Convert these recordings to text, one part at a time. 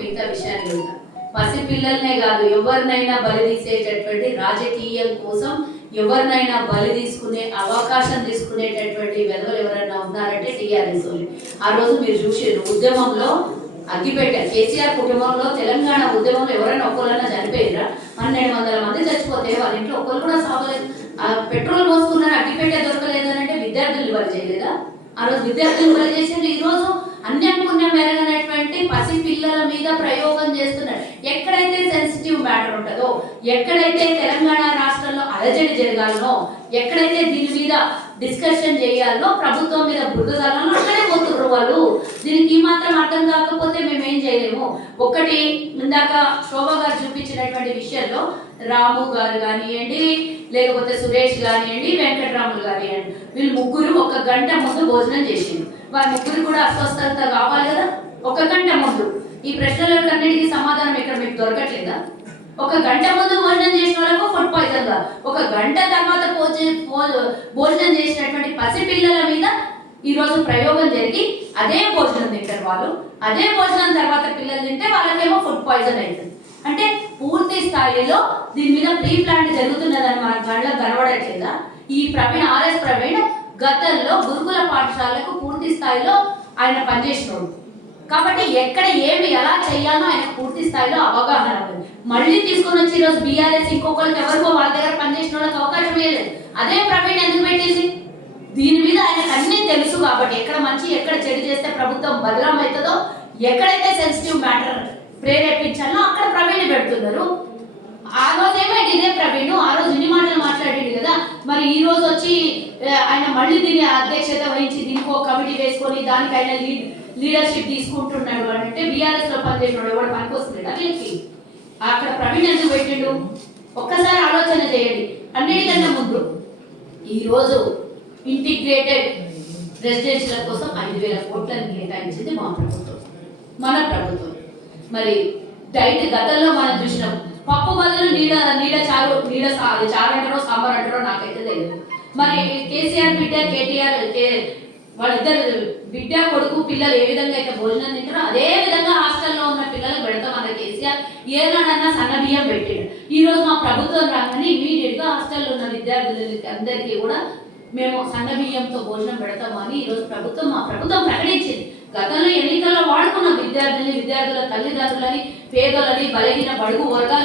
మిగతా విషయాన్ని పసిపిల్లలనే కాదు ఎవరినైనా బలి తీసేటటువంటి రాజకీయం కోసం ఎవరినైనా బలి తీసుకునే అవకాశం తీసుకునేటటువంటి వెధవలు ఎవరైనా ఉన్నారంటే టీఆర్ఎస్ వాళ్ళు. ఆ రోజు మీరు చూసారు ఉద్యమంలో అగ్గిపెట్టారు. కేసీఆర్ కుటుంబంలో తెలంగాణ ఉద్యమంలో ఎవరైనా ఒక్కళ్ళైనా చనిపోయిరా? 1200 మంది చచ్చిపోతే వాళ్ళ ఇంట్లో ఒక్కరు కూడా సాగలేదు. పెట్రోల్ పోసుకున్నారు, అగ్గిపెట్టే దొరకలేదు అని అంటే విద్యార్థులు బలి చేయలేదా? ఆ రోజు విద్యార్థులు బలి చేసేది. ఈ రోజు అన్యం పుణ్యం మెరగనటువంటి పసి పిల్లల మీద ప్రయోగం చేస్తున్నారు. ఎక్కడైతే సెన్సిటివ్ మ్యాటర్ ఉంటుందో, ఎక్కడైతే తెలంగాణ రాష్ట్రంలో అలజడి జరగాలనో, ఎక్కడైతే దీని మీద డిస్కషన్ చేయాలనో, ప్రభుత్వం మీద బుద్ధ జరగాలనో అక్కడే పోతున్నారు వాళ్ళు. దీనికి ఈ మాత్రం అర్థం కాకపోతే మేము ఏం చేయలేము. ఒకటి ఇందాక శోభా గారు చూపించినటువంటి విషయంలో రాము గారు కానివ్వండి, లేకపోతే సురేష్ కానివ్వండి, వెంకటరాములు కానివ్వండి, వీళ్ళు ముగ్గురు 1 గంట ముందు భోజనం చేసింది. వారి ముగ్గురు కూడా అస్వస్థత కావాలి కదా. 1 గంట ముందు ఈ ప్రశ్నలకన్నిటికీ సమాధానం ఇక్కడ మీకు దొరకట్లేదా? 1 గంట ముందు భోజనం చేసిన వాళ్ళకు ఫుడ్ పాయిజన్ గా, 1 గంట తర్వాత భోజనం చేసినటువంటి పసిపిల్లల మీద ఈ రోజు ప్రయోగం జరిగి అదే భోజనం తింటారు వాళ్ళు. అదే భోజనం తర్వాత పిల్లలు తింటే వాళ్ళకేమో ఫుడ్ పాయిజన్ అవుతుంది. అంటే పూర్తి స్థాయిలో దీని మీద ప్రీ ప్లాంట్ జరుగుతున్నదని మన కళ్ళకు కనబడట్లేదా? ఈ ఆర్ఎస్ ప్రవీణ్ గతంలో గురుకుల పాఠశాలకు పూర్తి స్థాయిలో ఆయన పనిచేసినోడు కాబట్టి ఎక్కడ ఏమి ఎలా చేయాలో ఆయన పూర్తి స్థాయిలో అవగాహన ఉంది. మళ్ళీ తీసుకొని వచ్చి ఈరోజు బీఆర్ఎస్ ఇంకొకరికి ఎవరికో వాళ్ళ దగ్గర పనిచేసిన వాళ్ళకి అవకాశం లేదు. అదే ప్రవీణ్ ఎందుకు పెట్టేసి? దీని మీద ఆయనకు అన్నీ తెలుసు కాబట్టి ఎక్కడ మంచి ఎక్కడ చెడు చేస్తే ప్రభుత్వం బదలం అవుతుందో, ఎక్కడైతే సెన్సిటివ్ మ్యాటర్ ప్రేరేపించాలో అక్కడ ప్రవీణ్ పెడుతున్నారు. ఆ రోజు ఏమైంది? ఇదే ప్రవీణ్ ఆ రోజు ఇన్ని మాటలు మాట్లాడింది కదా. మరి ఈ రోజు వచ్చి ఆయన మళ్ళీ దీని అధ్యక్షత వహించి దీనికి ఒక కమిటీ వేసుకొని దానికి ఆయన లీడర్షిప్ తీసుకుంటున్నాడు అంటే బీఆర్ఎస్ లో పనిచేసినాడు ఎవరు పనికి వస్తున్నాడు వీళ్ళకి? అక్కడ ప్రవీణ్ ఎందుకు పెట్టిండు? ఒక్కసారి ఆలోచన చేయండి. అన్నిటికన్నా ముందు ఈ రోజు ఇంటిగ్రేటెడ్ రెసిడెన్షియల్ కోసం 5,000 కోట్లను కేటాయించింది మా ప్రభుత్వం, మన ప్రభుత్వం. మరి డైట్ గతంలో మనం చూసినాం, పప్పు బదులు నీడ చారు అంటారో సాంబార్ అంటారో నాకైతే తెలియదు. మరి కేసీఆర్ బిడ్డ కేటీఆర్ వాళ్ళిద్దరు బిడ్డ కొడుకు పిల్లలు ఏ విధంగా అయితే భోజనం తింటారో అదే విధంగా హాస్టల్లో ఉన్న పిల్లలకు పెడతాం అన్న కేసీఆర్ ఏనాడన్నా సన్న బియ్యం పెట్టాడు. ఈ రోజు మా ప్రభుత్వం రాగానే ఇమీడియట్ గా హాస్టల్లో ఉన్న విద్యార్థులకి అందరికీ కూడా మేము సన్న బియ్యంతో భోజనం పెడతామని ఈరోజు మా ప్రభుత్వం ప్రకటించింది. గతంలో ఎన్నికల్లో వాడుకున్న విద్యార్థుల తల్లిదండ్రులని, పేదలని, బలహీన బడుగు వర్గాల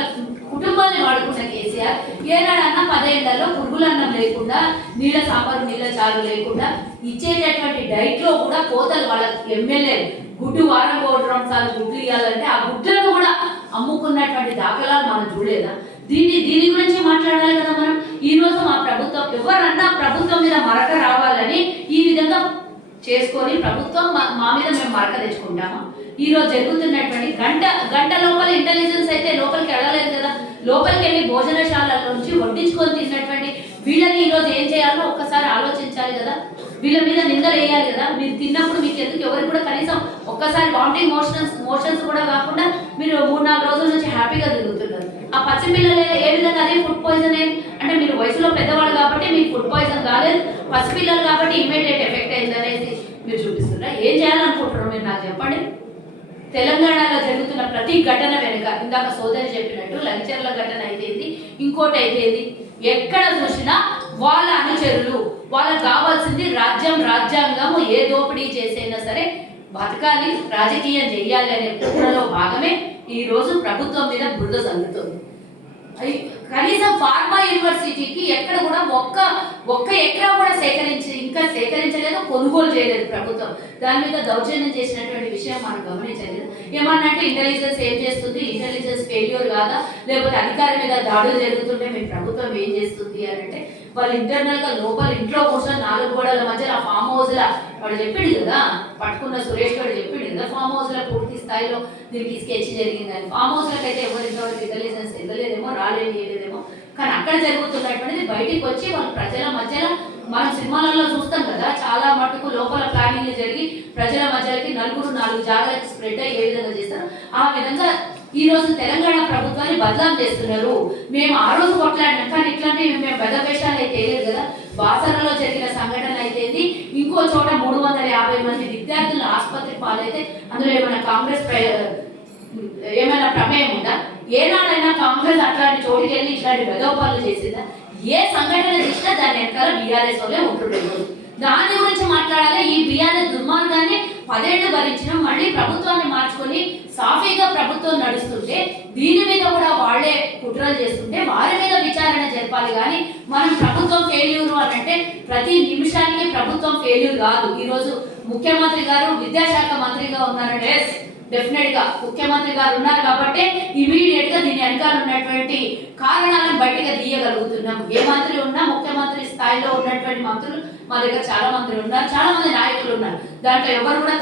కుటుంబాన్ని వాడుకున్న కేసీఆర్ ఏనాడన్నా 10 ఏళ్లలో పురుగులన్నం లేకుండా, నీళ్ళ సాంబారు నీళ్ళ చారు లేకుండా ఇచ్చేటటువంటి డైట్ లో కూడా కోతలు వాళ్ళ ఎమ్మెల్యే గుడ్డు వారం 2 సార్లు గుడ్లు ఇవ్వాలంటే ఆ గుడ్లను కూడా అమ్ముకున్నటువంటి దాఖలాలు మనం చూడలేదా? దీని గురించి మాట్లాడాలి కదా మనం. ఈ రోజు మా ప్రభుత్వం ఎవరన్నా ప్రభుత్వం మీద మరక రావాలని ఈ విధంగా చేసుకొని ప్రభుత్వం మా మీద మేము మరక తెచ్చుకుంటామా? ఈ రోజు జరుగుతున్నటువంటి గంట లోపల ఇంటెలిజెన్స్ అయితే లోపలికి వెళ్ళలేదు కదా. లోపలికి వెళ్ళి భోజనశాలల నుంచి వడ్డించుకొని తిన్నటువంటి వీళ్ళని ఈ రోజు ఏం చేయాలో ఒక్కసారి ఆలోచించాలి కదా. వీళ్ళ మీద నిందలు వేయాలి కదా. మీరు తిన్నప్పుడు మీకు ఎందుకు ఎవరికి కూడా కనీసం ఒక్కసారి వామిటింగ్ మోషన్స్ కూడా కాకుండా మీరు 3-4 రోజుల నుంచి హ్యాపీగా తిరుగుతున్నారు. ఆ పసిపిల్లలు ఏ విధంగా అదే ఫుడ్ పాయిజన్ అయింది అంటే మీరు వయసులో పెద్దవాళ్ళు కాబట్టి మీకు ఫుడ్ పాయిజన్ కాలేదు, పసిపిల్లలు కాబట్టి ఇమ్మీడియట్ ఎఫెక్ట్ అయింది అనేది మీరు చూపిస్తున్నారు. ఏం చేయాలనుకుంటున్నారు మీరు నాకు చెప్పండి. తెలంగాణలో జరుగుతున్న ప్రతి ఘటన వెనుక ఇందాక సోదరి చెప్పినట్టు లంచర్ల ఘటన అయితేంది, ఇంకోటి అయితేంది, ఎక్కడ చూసినా వాళ్ళ అనుచరులు వాళ్ళకి కావాల్సింది రాజ్యాంగము ఏ దోపిడీ చేసైనా సరే బతకాలి, రాజకీయం చేయాలి అనే కుట్రలో భాగమే ఈ రోజు ప్రభుత్వం మీద బురద చల్లుతుంది. కనీసం ఫార్మా యూనివర్సిటీకి ఎక్కడ కూడా ఒక్క ఎకరా కూడా సేకరించలేదు, కొనుగోలు చేయలేదు ప్రభుత్వం. దాని మీద దౌర్జన్యం చేసినటువంటి విషయం మనం గమనించలేదు. ఏమన్నంటే ఇంటెలిజెన్స్ ఏం చేస్తుంది, ఇంటెలిజెన్స్ ఫెయిల్యూర్ కాదా, లేకపోతే అధికారి మీద దాడులు జరుగుతుంటే మీ ప్రభుత్వం ఏం చేస్తుంది అని అంటే వాళ్ళు ఇంటర్నల్ గా లోపల ఇంట్లో కూర్చొని 4 గోడల మధ్యలో ఆ ఫామ్ హౌస్ లా వాడు చెప్పిండు కదా, పట్టుకున్న సురేష్ గారు చెప్పిండు కదా ఫామ్ హౌస్ లా పూర్తి స్థాయిలో దీనికి స్కెచ్ జరిగిందని. ఫామ్ హౌస్ లకు అయితే ఎవరు ఇంతవరకు ఇంటెలిజెన్స్ వెళ్ళలేదేమో, రాలేదేమో. కానీ అక్కడ జరుగుతున్నటువంటిది బయటికి వచ్చి వాళ్ళు ప్రజల మధ్యలో మనం సినిమాలలో చూస్తాం కదా, చాలా మటుకు లోపల ప్లానింగ్ జరిగి ప్రజల మధ్యలోకి 4 జాగాలకు స్ప్రెడ్ అయ్యి ఏ విధంగా చేస్తారు ఆ విధంగా ఈ రోజు తెలంగాణ ప్రభుత్వాన్ని బదలాం చేస్తున్నారు. మేము ఆ రోజు కొట్లాడినాం కానీ ఇట్లాంటి మేము బెదవేషాలు అయితే లేదు కదా. బాసరలో జరిగిన సంఘటన అయితే ఇంకో చోట 350 మంది విద్యార్థులు ఆసుపత్రి పాలైతే అందులో ఏమైనా కాంగ్రెస్ ప్రమేయం ఉందా? ఏనాడైనా కాంగ్రెస్ అట్లాంటి చోటుకి వెళ్ళి ఇట్లాంటి వెదవపాలు చేసిందా? ఏ సంఘటన చేసినా దాని వెనకాల బీఆర్ఎస్ వాళ్ళే ఉంటుండేది. దాని గురించి మాట్లాడాలి. ఈ బీఆర్ఎస్ దుర్మార్గాన్ని 10 ఏళ్ళు భరించిన మళ్ళీ ప్రభుత్వాన్ని మార్చుకొని సాఫీగా ప్రభుత్వం నడుస్తుంటే దీని మీద కూడా వాళ్ళే కుట్రలు చేస్తుంటే వారి మీద విచారణ జరపాలి. కానీ మనం ప్రభుత్వం ఫెయిల్యూర్ అని అంటే ప్రతి నిమిషానికి ప్రభుత్వం ఫెయిల్యూర్ కాదు. ఈరోజు ముఖ్యమంత్రి గారు విద్యాశాఖ మంత్రిగా ఉన్నారంటే డెఫినెట్ గా ముఖ్యమంత్రి గారు ఉన్నారు కాబట్టి ఇమీడియట్ గా దీని వెనకాల ఉన్నటువంటి కారణాలను బయటగా తీయగలుగుతున్నాం. ఏ మంత్రి ఉన్నా ముఖ్యమంత్రి స్థాయిలో ఉన్నటువంటి మంత్రులు మా దగ్గర చాలా మంది ఉన్నారు, చాలా మంది నాయకులు ఉన్నారు. దాంట్లో ఎవరు కూడా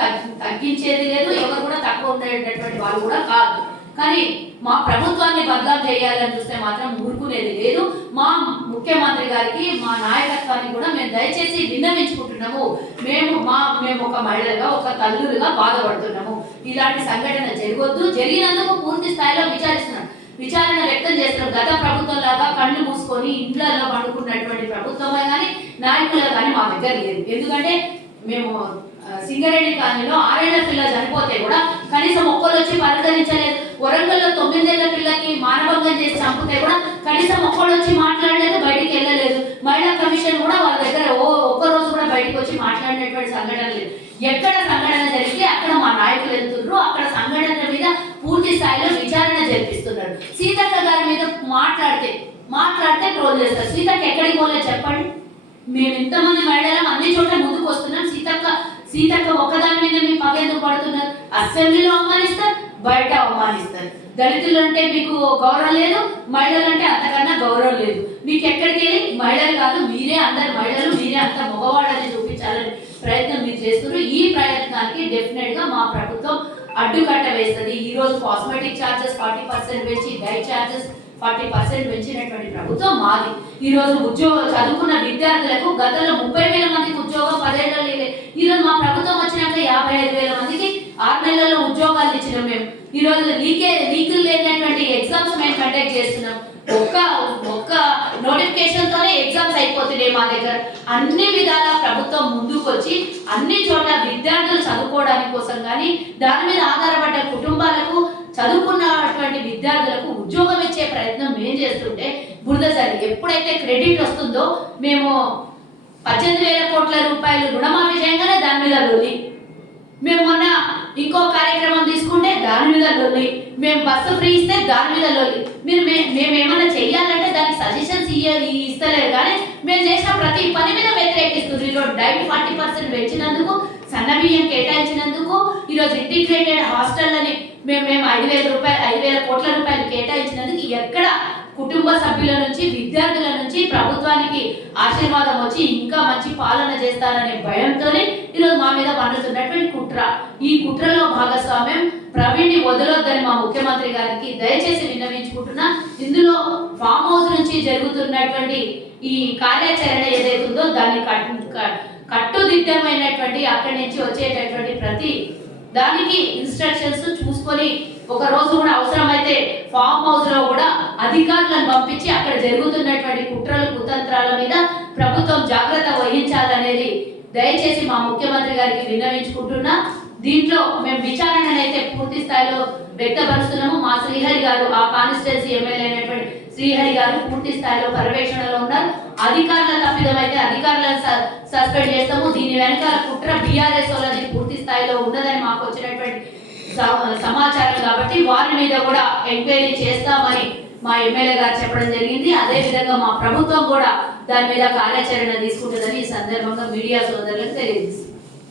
తగ్గించేది లేదు, ఎవరు కూడా తక్కువ ఉండేటటువంటి వాళ్ళు కూడా కాదు. కానీ మా ప్రభుత్వాన్ని బదలాం చేయాలని చూస్తే మాత్రం ఊరుకునేది లేదు. మా ముఖ్యమంత్రి గారికి మా నాయకత్వాన్ని కూడా మేము దయచేసి విన్నవించుకుంటున్నాము. మేము ఒక మహిళగా ఒక తల్లులుగా బాధపడుతున్నాము. ఇలాంటి సంఘటన జరగొద్దు. జరిగినందుకు పూర్తి స్థాయిలో విచారణ వ్యక్తం చేస్తున్నాం. గత ప్రభుత్వం లాగా కళ్ళు మూసుకొని ఇండ్లలో పండుకున్నటువంటి ప్రభుత్వమే కానీ నాయకులే కానీ మా దగ్గర లేదు. ఎందుకంటే మేము సింగరేణి కాలనీలో 6 ఏళ్ల పిల్ల చనిపోతే కూడా కనీసం ఒక్కరు వచ్చి పలకరించలేదు. వరంగల్లో 9 ఏళ్ల పిల్లకి మానభంగం చేసి చంపితే కూడా కనీసం ఒక్కరు వచ్చి మాట్లాడలేదు, బయటికి వెళ్ళలేదు. మహిళా కమిషన్ కూడా వాళ్ళ దగ్గర ఒక్కరోజు కూడా బయటకు వచ్చి మాట్లాడినటువంటి సంఘటన లేదు. ఎక్కడ సంఘటన జరిగితే అక్కడ మా నాయకులు వెళ్తున్నారు. అక్కడ సంఘటన మీద పూర్తి స్థాయిలో విచారణ జరిపిస్తున్నారు. సీతక్క గారి మీద మాట్లాడితే ట్రోల్ చేస్తారు. సీతక్క ఎక్కడికి పోలేదు చెప్పండి? మేము ఇంతమంది మహిళలు అన్ని చోట్ల ముందుకు వస్తున్నాం. సీతక్క ఒక్కదాని మీద మీ పగెందుకు పడుతున్నారు? అసెంబ్లీలో అవమానిస్తారు, బయట అవమానిస్తారు. దళితులు అంటే మీకు గౌరవం లేదు, మహిళలు అంటే అంతకన్నా గౌరవం లేదు. మీకు ఎక్కడికి వెళ్ళి మహిళలు కాదు, మీరే అందరు మహిళలు, మీరే అంత మగవాడని చూపించాలని ప్రయత్నం మీరు చేస్తున్నారు. ఈ ప్రయత్నానికి డెఫినెట్ గా మా ప్రభుత్వం అడ్డుకట్ట వేస్తుంది. ఈ రోజు కాస్మెటిక్ ఛార్జెస్ 40% పెంచి, డైట్ ఛార్జెస్ 40% పెంచినటువంటి ప్రభుత్వం మాది. ఈ రోజు చదువుకున్న విద్యార్థులకు గతంలో 30,000 మందికి ఉద్యోగం 10 ఏళ్లలో ఈ రోజు మా ప్రభుత్వం వచ్చినాక 55,000 మందికి 6 నెలల్లో ఉద్యోగాలు ఇచ్చినాం. మేము ఈ రోజు లీకులు లేనటువంటి ఎగ్జామ్స్ మేము కండక్ట్ చేస్తున్నాం. ఒక్క నోటిఫికేషన్ తోనే ఎగ్జామ్స్ అయిపోతున్నాయి మా దగ్గర. అన్ని విధాల ప్రభుత్వం ముందుకు వచ్చి అన్ని చోట్ల విద్యార్థులు చదువుకోవడానికి కోసం కానీ దాని మీద ఆధారపడ్డ కుటుంబాలకు చదువుకున్నటువంటి విద్యార్థులకు ఉద్యోగం ఇచ్చే ప్రయత్నం మేము చేస్తుంటే బురదసరి ఎప్పుడైతే క్రెడిట్ వస్తుందో మేము 18,000 కోట్ల రూపాయలు రుణమాఫీ చేయగానే దాని మీద లొల్లి. మేము మొన్న ఇంకో కార్యక్రమం తీసుకుంటే దాని మీద లొల్లి. మేము బస్సు ఫ్రీ ఇస్తే దాని మీద లొల్లి. మేము ఏమన్నా చెయ్యాలంటే దానికి సజెషన్స్ ఇస్తలేరు. కానీ మేము చేసిన ప్రతి పని మీద వ్యతిరేకిస్తుంది. ఈరోజు డైట్ 40% పెంచినందుకు, సన్న బియ్యం కేటాయించినందుకు, ఈరోజు ఇంటిగ్రేటెడ్ హాస్టల్ని మేము 5,000 కోట్ల రూపాయలు కేటాయించినందుకు ఎక్కడ కుటుంబ సభ్యుల నుంచి, విద్యార్థుల నుంచి ప్రభుత్వానికి ఆశీర్వాదం వచ్చి ఇంకా మంచి పాలన చేస్తారనే భయంతోనే ఈరోజు మా మీద పన్నుతున్నటువంటి కుట్ర. ఈ కుట్రలో భాగస్వామ్యం ప్రవీణ్ని వదలొద్దని మా ముఖ్యమంత్రి గారికి దయచేసి విన్నవించుకుంటున్నా. ఇందులో ఫామ్ హౌస్ నుంచి జరుగుతున్నటువంటి ఈ కార్యాచరణ ఏదైతుందో దాన్ని కట్టుదిట్టమైనటువంటి అక్కడి నుంచి వచ్చేటటువంటి ప్రతి దానికి ఇన్స్ట్రక్షన్స్ చూసుకొని ఒక రోజు కూడా అవసరమైతే ఫామ్ హౌస్ లో కూడా అధికారులను పంపించి అక్కడ జరుగుతున్నటువంటి కుట్రలు కుతంత్రాల మీద ప్రభుత్వం జాగ్రత్త వహించాలనేది దయచేసి మా ముఖ్యమంత్రి గారికి విన్నవించుకుంటున్నా. దీంట్లో మేము విచారణనైతే పూర్తి స్థాయిలో వ్యక్తపరుస్తున్నాము. మా శ్రీహరి గారు, ఆ కాన్స్టిట్యున్సీ ఎమ్మెల్యే అయినటువంటి శ్రీహరి గారు పూర్తి స్థాయిలో పర్యవేక్షణలో ఉన్నారు. అధికారుల తప్పిదం అయితే అధికారులను సస్పెండ్ చేస్తాము. దీని వెనకాల కుట్ర బీఆర్ఎస్ వాళ్ళది పూర్తి స్థాయిలో ఉన్నదని మాకు వచ్చినటువంటి సమాచారం కాబట్టి వారి మీద కూడా ఎంక్వైరీ చేస్తామని మా ఎమ్మెల్యే గారు చెప్పడం జరిగింది. అదే విధంగా మా ప్రభుత్వం కూడా దాని మీద కార్యాచరణ తీసుకుంటుందని ఈ సందర్భంగా మీడియా సోదరులకు తెలియజేస్తుంది.